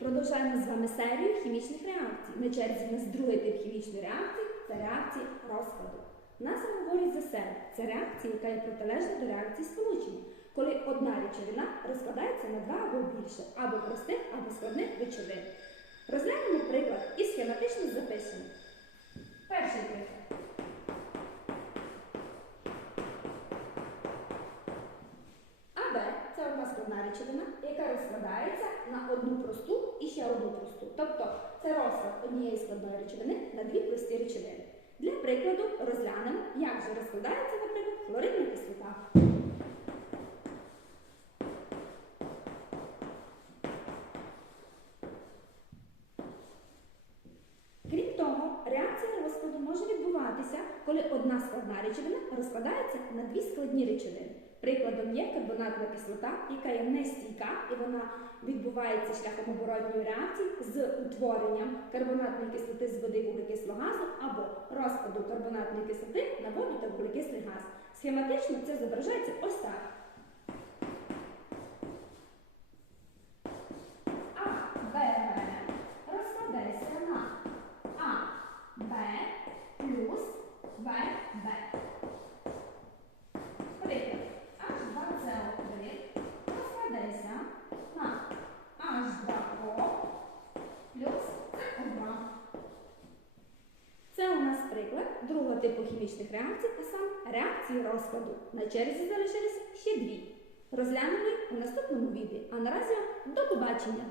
Продовжуємо з вами серію хімічних реакцій. На черзі в нас другий тип хімічної реакції це реакції розкладу. Назва говорить за себе. Це реакція, яка є протилежна до реакції сполучення, коли одна речовина розкладається на два або більше, або простих, або складних речовин. Це одна складна речовина, яка розкладається на одну просту і ще одну просту. Тобто це розклад однієї складної речовини на дві прості речовини. Для прикладу розглянемо, як же розкладається, наприклад, хлоридна кислота. Крім того, реакція розкладу може відбуватися, коли одна складна речовина розкладається на дві складні речовини. Прикладом є карбонатна кислота, яка є нестійка, і вона відбувається шляхом оборотньої реакції з утворенням карбонатної кислоти з води вуглекислого газу або розпаду карбонатної кислоти на воду та вуглекислий газ. Схематично це зображається ось так. А, Б, Б розкладається на А, Б плюс В, Б. Приклад. H2CO3 розкладається на H2O плюс CO2. Це у нас приклад другого типу хімічних реакцій, а саме реакції розкладу. На черзі залишилися ще дві. Розглянемо їх у наступному відео. А наразі до побачення!